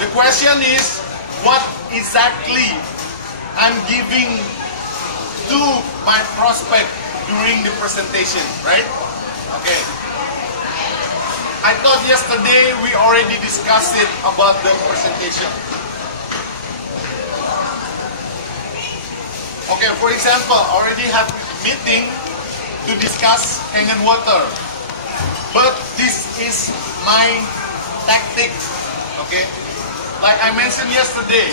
The question is, what exactly I'm giving to my prospect during the presentation, right? Okay. I thought yesterday we already discussed it about the presentation. Okay, for example, already have meeting to discuss Kangen water. But this is my tactic, okay? Like I mentioned yesterday,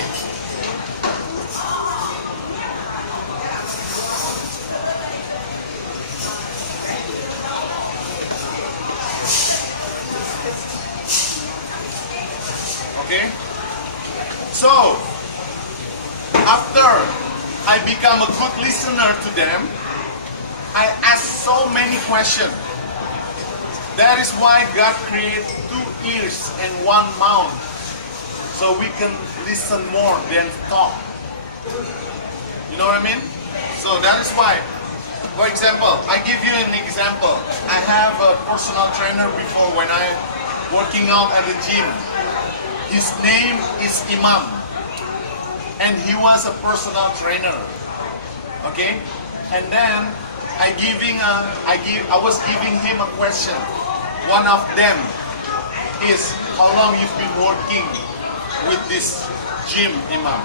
okay? So, after I become a good listener to them, I ask so many questions. That is why God created 2 ears and 1 mouth, so we can listen more than talk. You know what I mean? So that is why. For example, I give you an example. I have a personal trainer before when I working out at the gym. His name is Imam, and he was a personal trainer. Okay, and then I was giving him a question. One of them is, how long you've been working with this gym, Imam?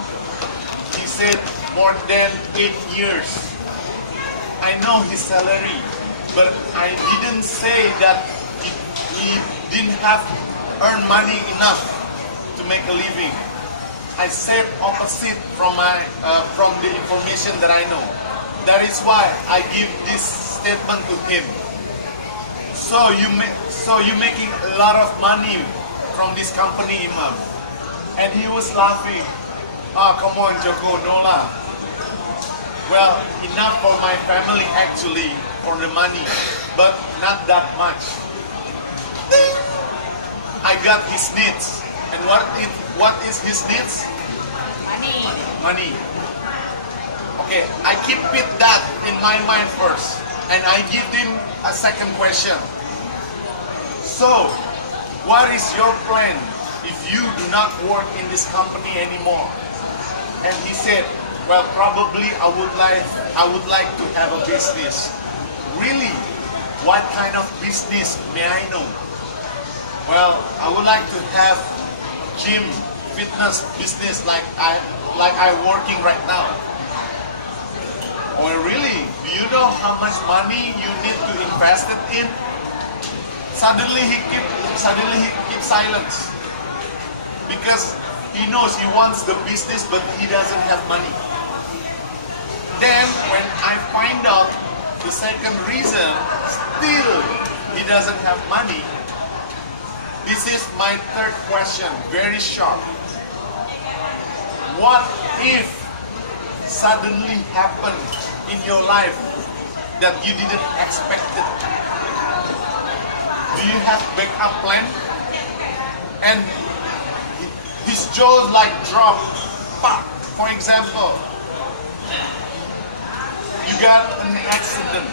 He said more than 8 years. I know his salary, but I didn't say that he didn't have earn money enough to make a living. I said opposite from the information that I know. That is why I give this statement to him. So you're making a lot of money from this company, Imam. And he was laughing. Ah, come on, Joko, no lah. Well, enough for my family actually, for the money, but not that much. Ding! I got his needs. And what is his needs? Money. Okay, I keep that in my mind first. And I give him a second question. So, what is your plan if you do not work in this company anymore? And he said, well, probably I would like to have a business. Really? What kind of business may I know? Well, I would like to have gym, fitness business like I'm working right now. Oh, really? Do you know how much money you need to invest it in? Suddenly he keeps silence because he knows he wants the business, but he doesn't have money. Then when I find out the second reason, still he doesn't have money. This is my third question, very sharp. What if suddenly happened in your life that you didn't expect it? Do you have backup plan? And his jaw like drop. For example, you got an accident.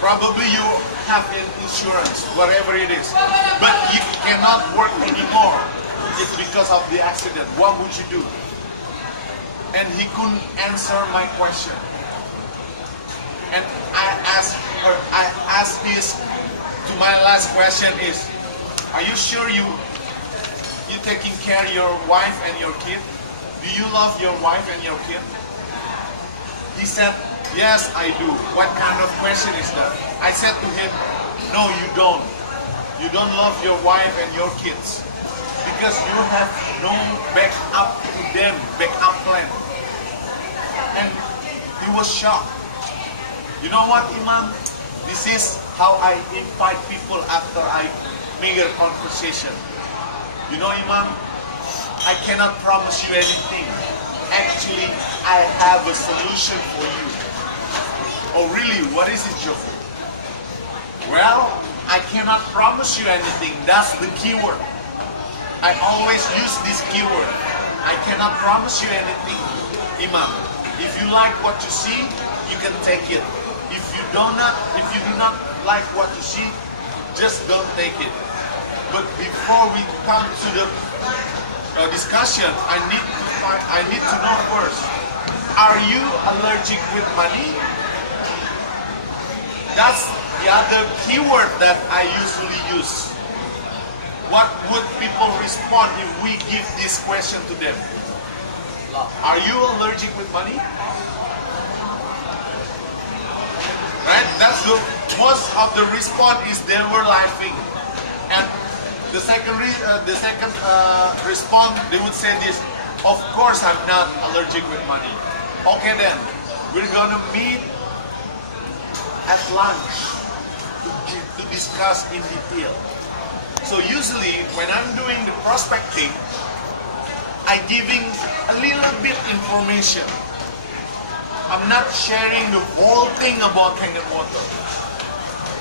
Probably you have an insurance, whatever it is, but you cannot work anymore. It's because of the accident. What would you do? And he couldn't answer my question. And I asked this to my last question is, are you sure you taking care of your wife and your kid? Do you love your wife and your kid? He said, yes, I do. What kind of question is that? I said to him, no, you don't. You don't love your wife and your kids because you have no backup to them, backup plan. And he was shocked. You know what, Imam? This is how I invite people after I make a conversation. You know, Imam, I cannot promise you anything. Actually, I have a solution for you. Oh really? What is it, Joko? Well, I cannot promise you anything. That's the keyword. I always use this keyword. I cannot promise you anything, Imam. If you like what you see, you can take it. If you do not like what you see, just don't take it. But before we come to the discussion, I need to know first, are you allergic with money? That's the other keyword that I usually use. What would people respond if we give this question to them? Are you allergic with money? Right? That's the most of the response is they were laughing. And the second response, they would say this: of course I'm not allergic with money. Okay then, we're gonna meet at lunch to discuss in detail. So usually when I'm doing the prospecting, I giving a little bit information. I'm not sharing the whole thing about Kangen water.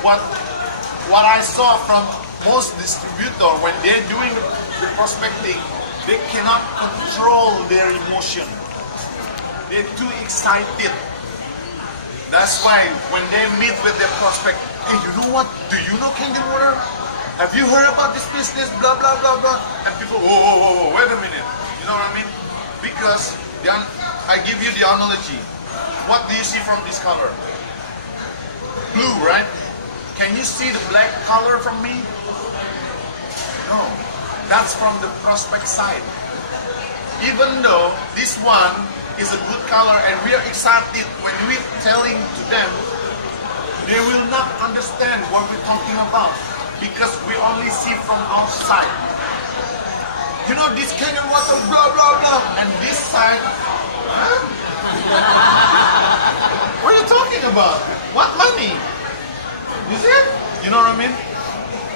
What I saw from most distributor when they're doing the prospecting, they cannot control their emotion. They're too excited. That's why when they meet with their prospect, hey, you know what? Do you know Kangen water? Have you heard about this business? Blah blah blah blah. And people, whoa, wait a minute. You know what I mean? Because I give you the analogy. What do you see from this color? Blue, right? Can you see the black color from me? No. That's from the prospect side. Even though this one is a good color and we are excited when we're telling to them, they will not understand what we're talking about because we only see from outside. You know, this Kangen water, blah blah blah, and this side, huh? What are you talking about? What money? Is it? You know what I mean?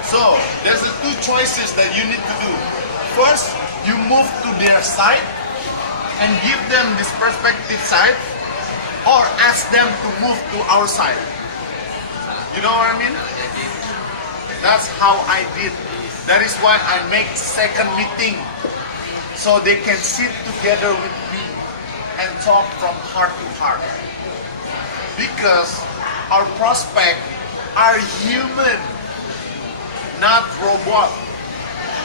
So there's the two choices that you need to do. First, you move to their side and give them this perspective side, or ask them to move to our side. You know what I mean? That's how I did. That is why I make second meeting, so they can sit together with me and talk from heart to heart. Because our prospects are human, not robot.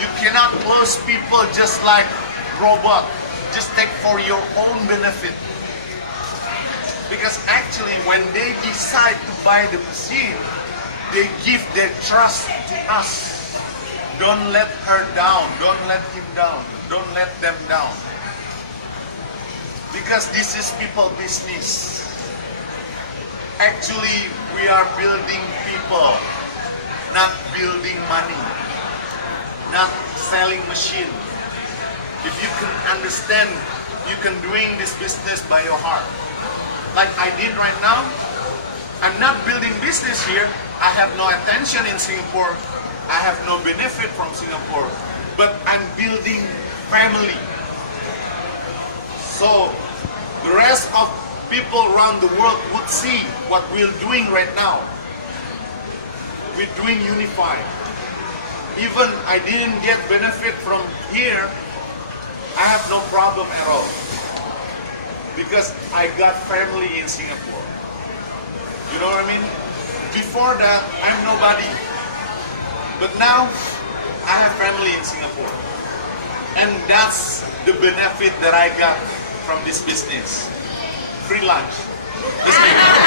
You cannot close people just like robot. Just take for your own benefit. Because actually when they decide to buy the machine, they give their trust to us. Don't let her down. Don't let him down. Don't let them down. Because this is people business. Actually, we are building people, not building money, not selling machine. If you can understand, you can doing this business by your heart. Like I did right now, I'm not building business here. I have no attention in Singapore. I have no benefit from Singapore. But I'm building family. So the rest of people around the world would see what we're doing right now. We're doing unified. Even I didn't get benefit from here, I have no problem at all. Because I got family in Singapore. You know what I mean? Before that, I'm nobody. But now, I have family in Singapore. And that's the benefit that I got from this business. Free lunch. Just kidding.